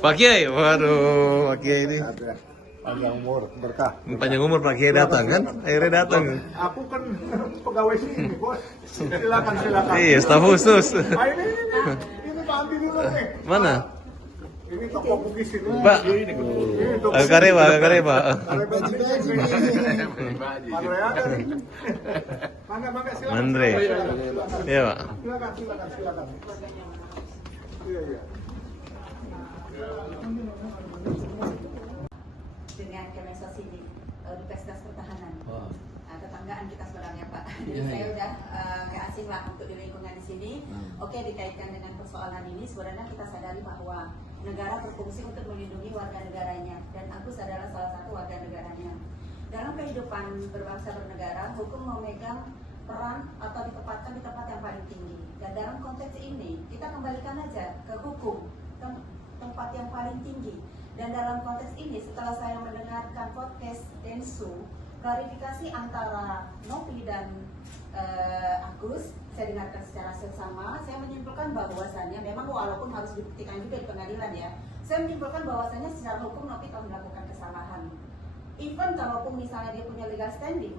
Pak Kiai, waduh, Pak Kiai ini Panjang umur, berkah. panjang umur Pak Kiai datang kan? Akhirnya datang. Aku kan pegawai sini, bos. Silakan. Iya, staf khusus. Ini Pak Andi dulu nih. Mana? Ini toko bugis itu. Pak. Ini toko Kareba. Kareba ini. Andre ada nih. Mangga, silakan. Andre. Iya, Pak. Silakan. Iya. Dengan Kemensos ini Universitas Pertahanan. Tetanggaan kita sebenarnya Pak. Jadi Ya, saya ya. udah nggak asing lah untuk di lingkungan di sini. Oke, dikaitkan dengan persoalan ini, sebenarnya kita sadari bahwa negara berfungsi untuk melindungi warga negaranya, dan Agus adalah salah satu warga negaranya. Dalam kehidupan berbangsa bernegara, hukum memegang peran atau ditempatkan di tempat yang paling tinggi. Dan dalam konteks ini, kita kembalikan aja ke hukum, tempat yang paling tinggi. Dan dalam konteks ini, setelah saya mendengarkan podcast Densu, klarifikasi antara Nopi dan Agus, saya dengarkan secara seksama, saya menyimpulkan bahwasannya, memang walaupun harus dibuktikan juga di pengadilan ya, saya menyimpulkan bahwasannya secara hukum Nopi telah melakukan kesalahan. Even kalaupun misalnya dia punya legal standing,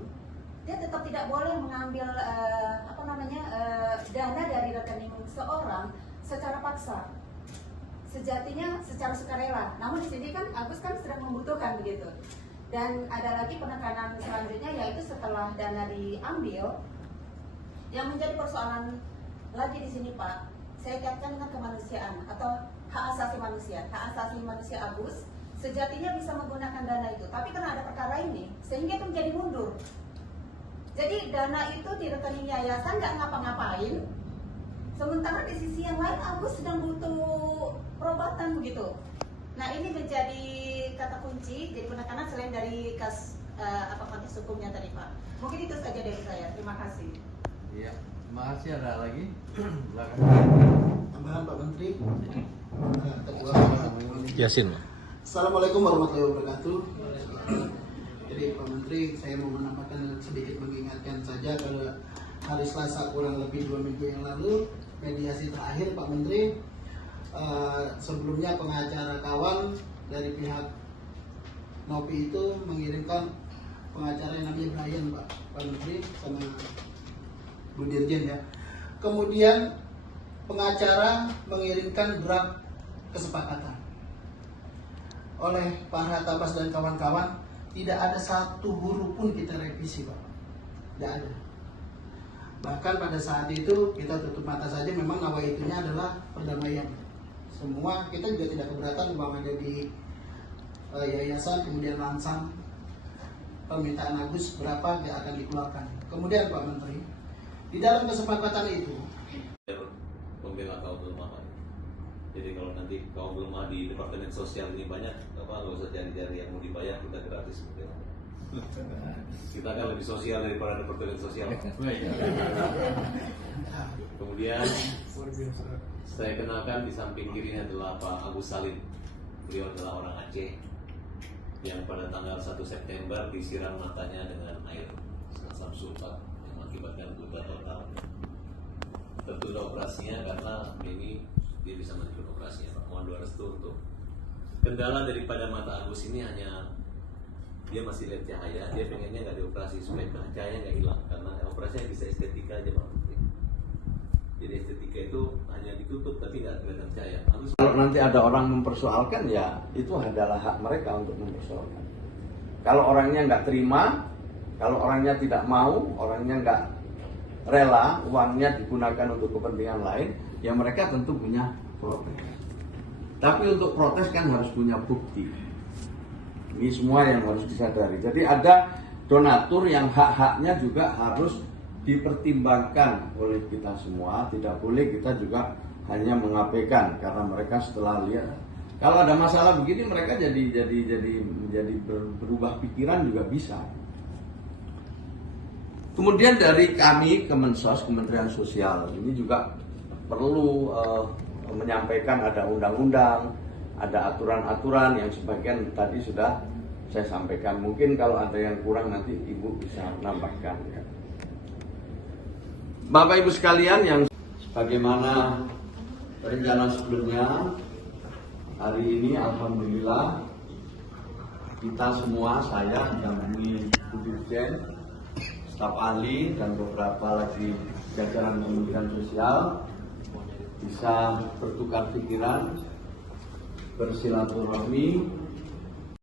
dia tetap tidak boleh mengambil dana dari rekening seorang secara paksa. Sejatinya secara sukarela. Namun di sini kan Agus kan sedang membutuhkan begitu. Dan ada lagi penekanan selanjutnya, yaitu setelah dana diambil, yang menjadi persoalan lagi di sini Pak, saya kaitkan dengan kemanusiaan atau hak asasi manusia. Hak asasi manusia Agus sejatinya bisa menggunakan dana itu, tapi karena ada perkara ini, sehingga itu menjadi mundur. Jadi dana itu di rekening yayasan nggak ngapa-ngapain, sementara di sisi yang lain Agus sedang butuh perobatan begitu. Nah ini menjadi kata kunci, jadi penekanan selain dari konteks hukumnya tadi Pak. Mungkin itu saja dari saya. Terima kasih. Iya, terima kasih. Ada lagi? Silakan. Tambahan Pak Menteri. Yasin. Assalamualaikum warahmatullahi wabarakatuh. Jadi Pak Menteri, saya mau menambahkan dan sedikit mengingatkan saja kalau hari Selasa kurang lebih 2 minggu yang lalu mediasi terakhir Pak Menteri, sebelumnya pengacara kawan dari pihak Nopi itu mengirimkan pengacara yang namanya Brian Pak Menteri sama Bu Dirjen ya. Kemudian pengacara mengirimkan draft kesepakatan. Oleh Pak Hatabas dan kawan-kawan, tidak ada satu huruf pun kita revisi Pak. Tidak ada. Bahkan pada saat itu kita tutup mata saja, memang nawaitunya adalah perdamaian. Semua kita juga tidak keberatan bahwa ada di yayasan, kemudian langsang permintaan Agus berapa yang akan dikeluarkan. Kemudian Pak Menteri, di dalam kesepakatan itu membela kaum lemah. Jadi kalau nanti kaum lemah di departemen sosial ini banyak, nggak usah cari-cari yang mau dibayar, kita gratis membela. Kita kan lebih sosial daripada departemen sosial. Kemudian saya kenalkan di samping kirinya adalah Pak Agus Salim. Beliau adalah orang Aceh yang pada tanggal 1 September disiram matanya dengan air asam sulfat yang mengakibatkan buta total. Tertunda operasinya karena ini dia bisa melanjutkan operasinya Pak. Mohon doa restu untuk kendala daripada mata Agus ini hanya dia masih lihat cahaya, dia pengennya nggak dioperasi supaya cahayanya nggak hilang, karena operasinya bisa estetika aja Pak. Jadi estetika itu hanya ditutup tapi nggak kelihatan cahaya. Kalau nanti ada orang mempersoalkan, ya itu adalah hak mereka untuk mempersoalkan. Kalau orangnya nggak terima, kalau orangnya tidak mau, orangnya nggak rela uangnya digunakan untuk kepentingan lain, ya mereka tentu punya protes. Tapi untuk protes kan harus punya bukti. Ini semua yang harus disadari. Jadi ada donatur yang hak-haknya juga harus dipertimbangkan oleh kita semua. Tidak boleh kita juga hanya mengabaikan karena mereka setelah lihat kalau ada masalah begini mereka jadi berubah pikiran juga bisa. Kemudian dari kami Kemensos, Kementerian Sosial ini juga perlu menyampaikan ada undang-undang, ada aturan-aturan yang sebagian tadi sudah saya sampaikan. Mungkin kalau ada yang kurang nanti Ibu bisa nambahkan ya. Bapak Ibu sekalian, yang sebagaimana rencana sebelumnya hari ini alhamdulillah kita semua, saya didampingi Bu Dirjen, staf ahli dan beberapa lagi jajaran Kementerian Sosial bisa bertukar pikiran, bersilaturahmi